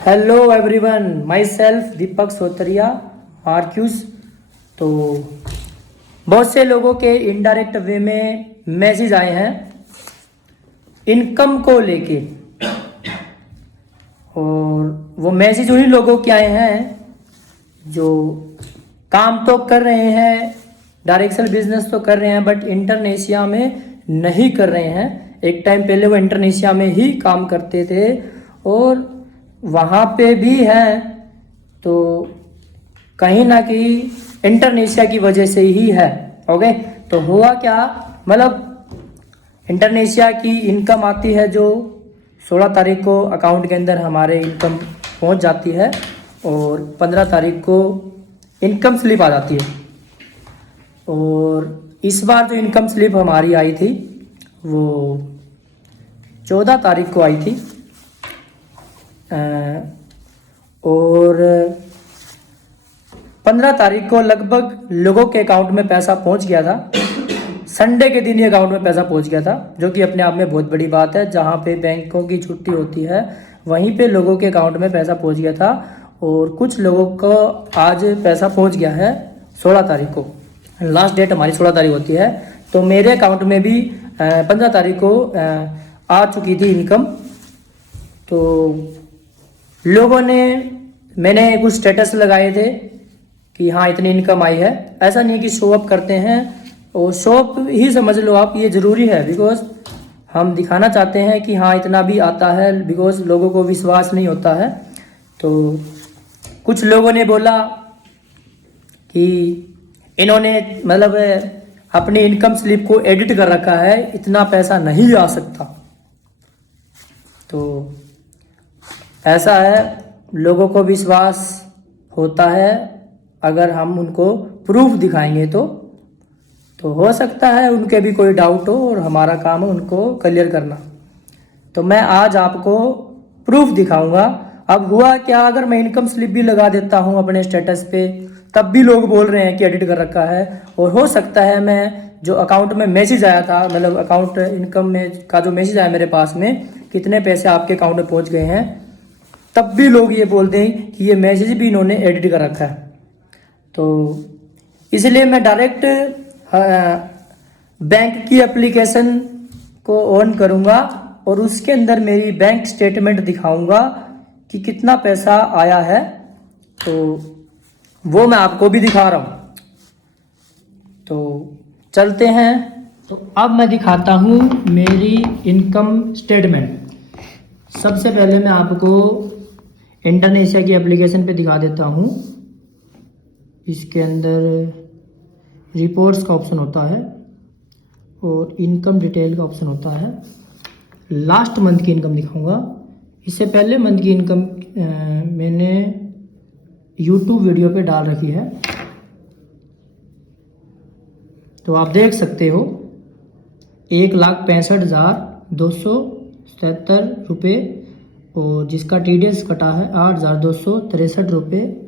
Hello everyone, myself Deepak Sotariya मार्क्यूस। तो बहुत से लोगों के इनडायरेक्ट वे में मैसेज आए हैं इनकम को लेके, और वो मैसेज उन्हीं लोगों के आए हैं जो काम तो कर रहे हैं, डायरेक्शनल बिजनेस तो कर रहे हैं, बट इंटरनेशिया में नहीं कर रहे हैं। एक टाइम पहले वो इंटरनेशिया में ही काम करते थे और वहाँ पे भी हैं, तो कहीं ना कहीं इंटरनेशिया की वजह से ही है। ओके, तो हुआ क्या, मतलब इंटरनेशिया की इनकम आती है जो 16 तारीख को अकाउंट के अंदर हमारे इनकम पहुंच जाती है और 15 तारीख को इनकम स्लिप आ जाती है। और इस बार जो इनकम स्लिप हमारी आई थी वो 14 तारीख को आई थी और 15 तारीख को लगभग लोगों के अकाउंट में पैसा पहुंच गया था। संडे के दिन ही अकाउंट में पैसा पहुंच गया था, जो कि अपने आप में बहुत बड़ी बात है। जहां पे बैंकों की छुट्टी होती है वहीं पे लोगों के अकाउंट में पैसा पहुंच गया था और कुछ लोगों को आज पैसा पहुंच गया है 16 तारीख को। लास्ट डेट हमारी 16 तारीख होती है, तो मेरे अकाउंट में भी 15 तारीख को आ चुकी थी इनकम। तो लोगों ने, मैंने कुछ स्टेटस लगाए थे कि हाँ इतनी इनकम आई है। ऐसा नहीं कि शो अप करते हैं, और शो अप ही समझ लो आप, ये ज़रूरी है बिकॉज हम दिखाना चाहते हैं कि हाँ इतना भी आता है, बिकॉज लोगों को विश्वास नहीं होता है। तो कुछ लोगों ने बोला कि इन्होंने मतलब अपनी इनकम स्लिप को एडिट कर रखा है, इतना पैसा नहीं आ सकता। तो ऐसा है, लोगों को विश्वास होता है अगर हम उनको प्रूफ दिखाएंगे तो हो सकता है उनके भी कोई डाउट हो और हमारा काम है उनको क्लियर करना। तो मैं आज आपको प्रूफ दिखाऊंगा। अब हुआ क्या, अगर मैं इनकम स्लिप भी लगा देता हूं अपने स्टेटस पे तब भी लोग बोल रहे हैं कि एडिट कर रखा है। और हो सकता है मैं जो अकाउंट में मैसेज आया था, मतलब अकाउंट इनकम में का जो मैसेज आया मेरे पास में, कितने पैसे आपके अकाउंट में पहुंच गए हैं, तब भी लोग ये बोलते हैं कि ये मैसेज भी इन्होंने एडिट कर रखा है। तो इसलिए मैं डायरेक्ट बैंक की एप्लीकेशन को ऑन करूंगा और उसके अंदर मेरी बैंक स्टेटमेंट दिखाऊंगा कि कितना पैसा आया है। तो वो मैं आपको भी दिखा रहा हूँ, तो चलते हैं। तो अब मैं दिखाता हूँ मेरी इनकम स्टेटमेंट। सबसे पहले मैं आपको इंटरनेशिया की एप्लीकेशन पे दिखा देता हूँ। इसके अंदर रिपोर्ट्स का ऑप्शन होता है और इनकम डिटेल का ऑप्शन होता है। लास्ट मंथ की इनकम दिखाऊंगा। इससे पहले मंथ की इनकम मैंने यूट्यूब वीडियो पे डाल रखी है, तो आप देख सकते हो 1,65,277 रुपये और जिसका TDS कटा है 8,263 रुपये।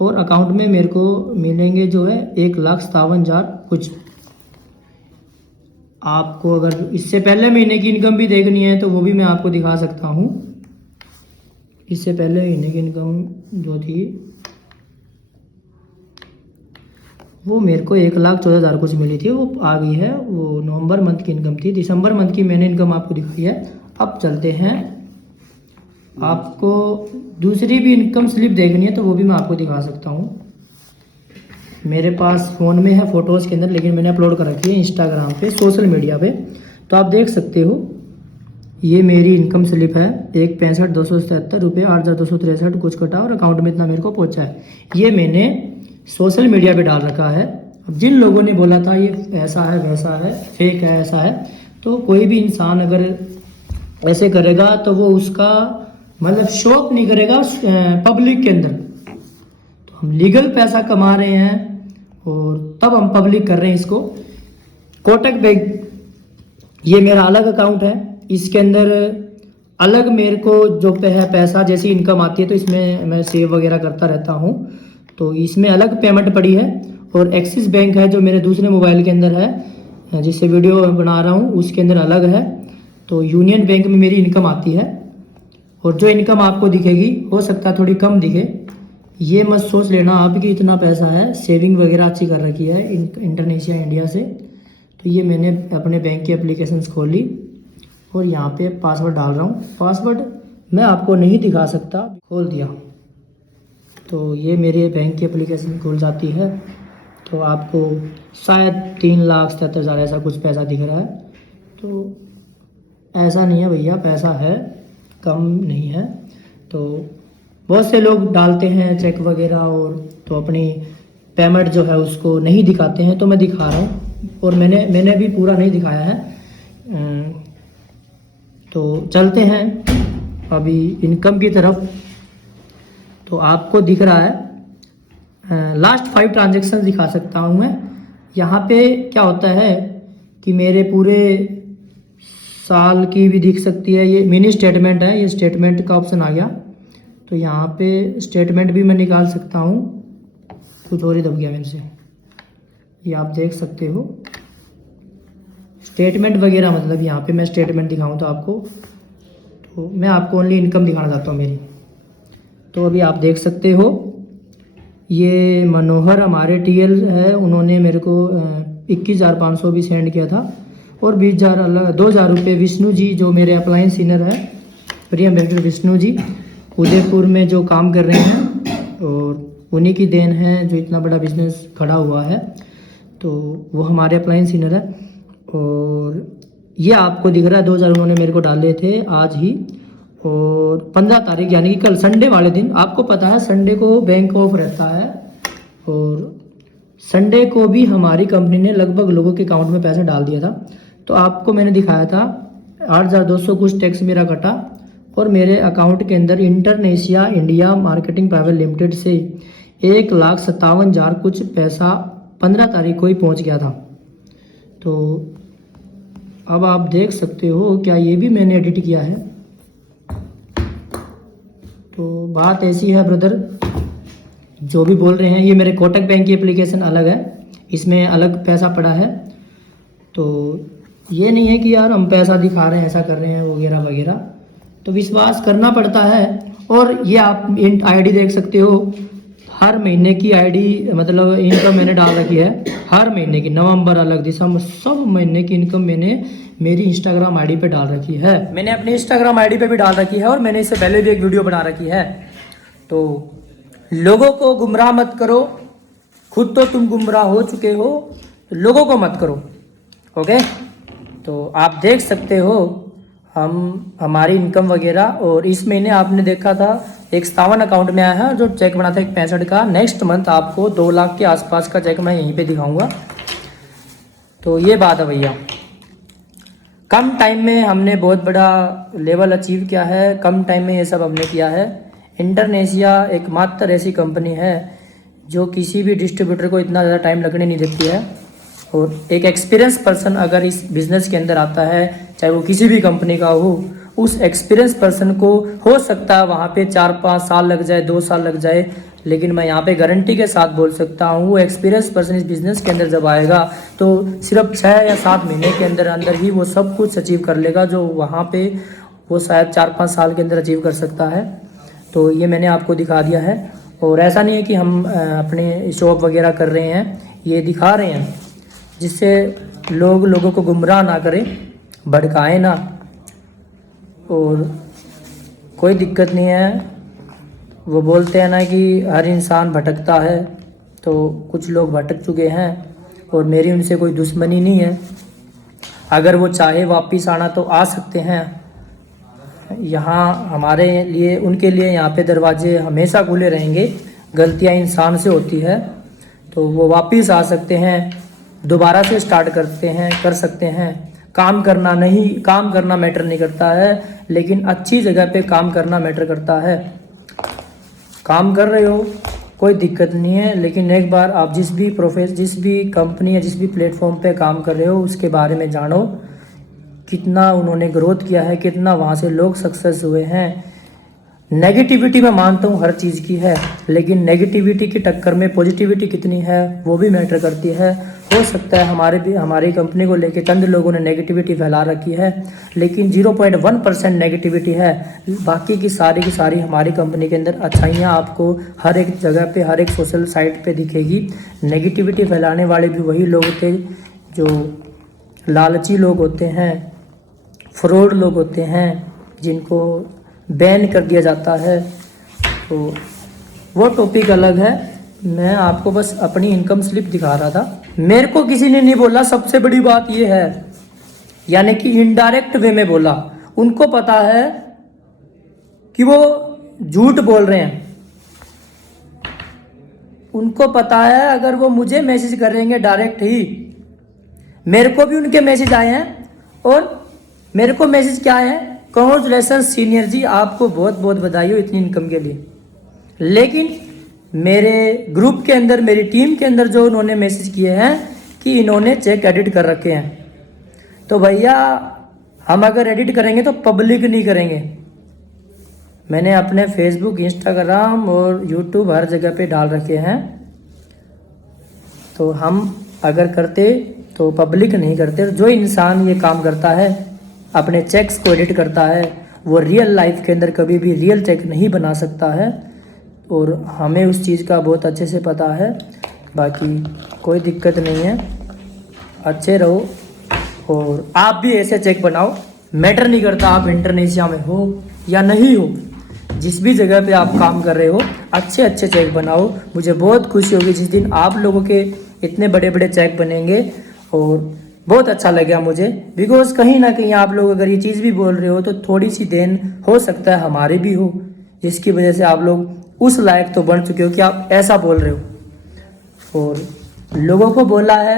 और अकाउंट में मेरे को मिलेंगे जो है 1,57,000 कुछ। आपको अगर इससे पहले महीने की इनकम भी देखनी है तो वो भी मैं आपको दिखा सकता हूँ। इससे पहले महीने की इनकम जो थी वो मेरे को 1,14,000 कुछ मिली थी, वो आ गई है। वो नवंबर मंथ की इनकम थी। दिसंबर मंथ की मैंने इनकम आपको दिखाई है। अब चलते हैं, आपको दूसरी भी इनकम स्लिप देखनी है तो वो भी मैं आपको दिखा सकता हूँ। मेरे पास फ़ोन में है फ़ोटोज़ के अंदर, लेकिन मैंने अपलोड कर रखी है इंस्टाग्राम पे, सोशल मीडिया पे। तो आप देख सकते हो ये मेरी इनकम स्लिप है। 1,65,277 रुपये 8,263 कुछ कटा और अकाउंट में इतना मेरे को पहुँचा है। ये मैंने सोशल मीडिया पे डाल रखा है। अब जिन लोगों ने बोला था ये ऐसा है वैसा है, फेक है, ऐसा है, तो कोई भी इंसान अगर ऐसे करेगा तो वो उसका मतलब शॉप नहीं करेगा पब्लिक के अंदर। तो हम लीगल पैसा कमा रहे हैं और तब हम पब्लिक कर रहे हैं इसको। कोटक बैंक ये मेरा अलग अकाउंट है, इसके अंदर अलग मेरे को जो है पैसा जैसी इनकम आती है तो इसमें मैं सेव वगैरह करता रहता हूँ, तो इसमें अलग पेमेंट पड़ी है। और एक्सिस बैंक है जो मेरे दूसरे मोबाइल के अंदर है, जिससे वीडियो बना रहा हूँ, उसके अंदर अलग है। तो यूनियन बैंक में मेरी इनकम आती है और जो इनकम आपको दिखेगी हो सकता है थोड़ी कम दिखे, ये मत सोच लेना आप कि इतना पैसा है। सेविंग वगैरह अच्छी कर रखी है इंडोनेशिया इंडिया से। तो ये मैंने अपने बैंक की एप्लीकेशंस खोली और यहाँ पे पासवर्ड डाल रहा हूँ। पासवर्ड मैं आपको नहीं दिखा सकता, खोल दिया तो ये मेरे बैंक की एप्लीकेशन खुल जाती है। तो आपको शायद 3,77,000 ऐसा कुछ पैसा दिख रहा है। तो ऐसा नहीं है भैया, पैसा है, कम नहीं है। तो बहुत से लोग डालते हैं चेक वगैरह और तो अपनी पेमेंट जो है उसको नहीं दिखाते हैं, तो मैं दिखा रहा हूँ और मैंने भी पूरा नहीं दिखाया है। तो चलते हैं अभी इनकम की तरफ। तो आपको दिख रहा है लास्ट 5 ट्रांजेक्शन दिखा सकता हूँ मैं। यहाँ पे क्या होता है कि मेरे पूरे साल की भी दिख सकती है, ये मिनी स्टेटमेंट है, ये स्टेटमेंट का ऑप्शन आ गया। तो यहाँ पे स्टेटमेंट भी मैं निकाल सकता हूँ। कुछ और ही दब गया मेरे से, ये आप देख सकते हो स्टेटमेंट वगैरह। मतलब यहाँ पे मैं स्टेटमेंट दिखाऊँ तो आपको, तो मैं आपको ओनली इनकम दिखाना चाहता हूँ मेरी। तो अभी आप देख सकते हो ये मनोहर हमारे टीएल है, उन्होंने मेरे को 21,500 भी सेंड किया था और 20,000 अलग 2,000 रुपये विष्णु जी जो मेरे अप्लायंस सीनियर है, प्रिय एम्बेसडर विष्णु जी उदयपुर में जो काम कर रहे हैं, और उन्हीं की देन है जो इतना बड़ा बिजनेस खड़ा हुआ है। तो वो हमारे अप्लायंस सीनियर है। और ये आपको दिख रहा है 2,000 उन्होंने मेरे को डाले थे आज ही, और 15 तारीख यानी कि कल संडे वाले दिन। आपको पता है संडे को बैंक ऑफ रहता है, और संडे को भी हमारी कंपनी ने लगभग लोगों के अकाउंट में पैसे डाल दिया था। तो आपको मैंने दिखाया था 8,200 कुछ टैक्स मेरा कटा, और मेरे अकाउंट के अंदर Indonesia India marketing private limited से 1,57,000 कुछ पैसा 15 तारीख को ही पहुंच गया था। तो अब आप देख सकते हो, क्या ये भी मैंने एडिट किया है। तो बात ऐसी है ब्रदर, जो भी बोल रहे हैं, ये मेरे कोटक बैंक की एप्लीकेशन अलग है, इसमें अलग पैसा पड़ा है। तो ये नहीं है कि यार हम पैसा दिखा रहे हैं, ऐसा कर रहे हैं वगैरह वगैरह। तो विश्वास करना पड़ता है। और ये आप आईडी देख सकते हो, हर महीने की आईडी, मतलब इनकम मैंने डाल रखी है हर महीने की, नवंबर अलग, दिसंबर, सब महीने की इनकम मैंने मेरी इंस्टाग्राम आईडी पे डाल रखी है। मैंने अपनी इंस्टाग्राम आईडी पे भी डाल रखी है, और मैंने इससे पहले भी एक वीडियो बना रखी है। तो लोगों को गुमराह मत करो, खुद तो तुम गुमराह हो चुके हो, लोगों को मत करो। ओके, तो आप देख सकते हो हमारी इनकम वगैरह। और इस महीने आपने देखा था 51 अकाउंट में आया है, जो चेक बना था 65 का। नेक्स्ट मंथ आपको 2 लाख के आसपास का चेक मैं यहीं पे दिखाऊंगा। तो ये बात है भैया, कम टाइम में हमने बहुत बड़ा लेवल अचीव किया है, कम टाइम में ये सब हमने किया है। इंडोनेशिया एकमात्र ऐसी कंपनी है जो किसी भी डिस्ट्रीब्यूटर को इतना ज़्यादा टाइम लगने नहीं देती है। और एक एक्सपीरियंस पर्सन अगर इस बिज़नेस के अंदर आता है, चाहे वो किसी भी कंपनी का हो, उस एक्सपीरियंस पर्सन को हो सकता है वहाँ पे 4-5 साल लग जाए, 2 साल लग जाए, लेकिन मैं यहाँ पे गारंटी के साथ बोल सकता हूँ वो एक्सपीरियंस पर्सन इस बिज़नेस के अंदर जब आएगा तो सिर्फ 6 या 7 महीने के अंदर अंदर ही वो सब कुछ अचीव कर लेगा, जो वहाँ पे वो शायद 4-5 साल के अंदर अचीव कर सकता है। तो ये मैंने आपको दिखा दिया है। और ऐसा नहीं है कि हम अपने शॉप वगैरह कर रहे हैं, ये दिखा रहे हैं जिससे लोगों को गुमराह ना करें, भड़काएं ना। और कोई दिक्कत नहीं है, वो बोलते हैं ना कि हर इंसान भटकता है, तो कुछ लोग भटक चुके हैं और मेरी उनसे कोई दुश्मनी नहीं है। अगर वो चाहे वापस आना तो आ सकते हैं। यहाँ हमारे लिए, उनके लिए यहाँ पे दरवाजे हमेशा खुले रहेंगे। गलतियाँ इंसान से होती है तो वो वापस आ सकते हैं, दोबारा से स्टार्ट कर सकते हैं। काम करना मैटर नहीं करता है, लेकिन अच्छी जगह पे काम करना मैटर करता है। काम कर रहे हो कोई दिक्कत नहीं है, लेकिन एक बार आप जिस भी कंपनी या जिस भी प्लेटफॉर्म पे काम कर रहे हो उसके बारे में जानो, कितना उन्होंने ग्रोथ किया है, कितना वहाँ से लोग सक्सेस हुए हैं। नेगेटिविटी मैं मानता हूँ हर चीज़ की है, लेकिन नेगेटिविटी की टक्कर में पॉजिटिविटी कितनी है वो भी मैटर करती है। हो सकता है हमारी कंपनी को लेके चंद लोगों ने नेगेटिविटी फैला रखी है, लेकिन 0.1% नेगेटिविटी है। बाकी की सारी हमारी कंपनी के अंदर अच्छाइयाँ आपको हर एक जगह पे, हर एक सोशल साइट पे दिखेगी। नेगेटिविटी फैलाने वाले भी वही लोग थे जो लालची लोग होते हैं, फ्रॉड लोग होते हैं, जिनको बैन कर दिया जाता है। तो वो टॉपिक अलग है। मैं आपको बस अपनी इनकम स्लिप दिखा रहा था। मेरे को किसी ने नहीं बोला, सबसे बड़ी बात ये है, यानी कि इनडायरेक्ट वे में बोला। उनको पता है कि वो झूठ बोल रहे हैं। उनको पता है अगर वो मुझे मैसेज करेंगे डायरेक्ट ही, मेरे को भी उनके मैसेज आए हैं। और मेरे को मैसेज क्या है, कांग्रेचुलेसन सीनियर जी, आपको बहुत बहुत बधाई हो इतनी इनकम के लिए। लेकिन मेरे ग्रुप के अंदर, मेरी टीम के अंदर जो उन्होंने मैसेज किए हैं कि इन्होंने चेक एडिट कर रखे हैं, तो भैया हम अगर एडिट करेंगे तो पब्लिक नहीं करेंगे। मैंने अपने फेसबुक, इंस्टाग्राम और यूट्यूब हर जगह पे डाल रखे हैं। तो हम अगर करते तो पब्लिक नहीं करते। जो इंसान ये काम करता है, अपने चेक्स को एडिट करता है, वो रियल लाइफ के अंदर कभी भी रियल चेक नहीं बना सकता है। और हमें उस चीज़ का बहुत अच्छे से पता है। बाकी कोई दिक्कत नहीं है, अच्छे रहो और आप भी ऐसे चेक बनाओ। मैटर नहीं करता आप इंडोनेशिया में हो या नहीं हो, जिस भी जगह पे आप काम कर रहे हो, अच्छे अच्छे चेक बनाओ। मुझे बहुत खुशी होगी जिस दिन आप लोगों के इतने बड़े बड़े चेक बनेंगे। और बहुत अच्छा लगा मुझे, बिकॉज कहीं ना कहीं आप लोग अगर ये चीज़ भी बोल रहे हो तो थोड़ी सी देन हो सकता है हमारी भी हो, जिसकी वजह से आप लोग उस लायक तो बन चुके हो कि आप ऐसा बोल रहे हो। और लोगों को बोला है,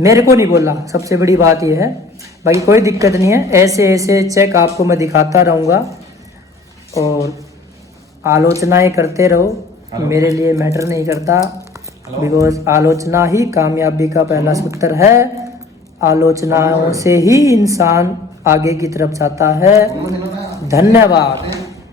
मेरे को नहीं बोला, सबसे बड़ी बात यह है। बाकी कोई दिक्कत नहीं है, ऐसे ऐसे चेक आपको मैं दिखाता रहूँगा और आलोचनाएं करते रहो, मेरे लिए मैटर नहीं करता। बिकॉज आलोचना ही कामयाबी का पहला सूत्र है। आलोचनाओं से ही इंसान आगे की तरफ जाता है। धन्यवाद।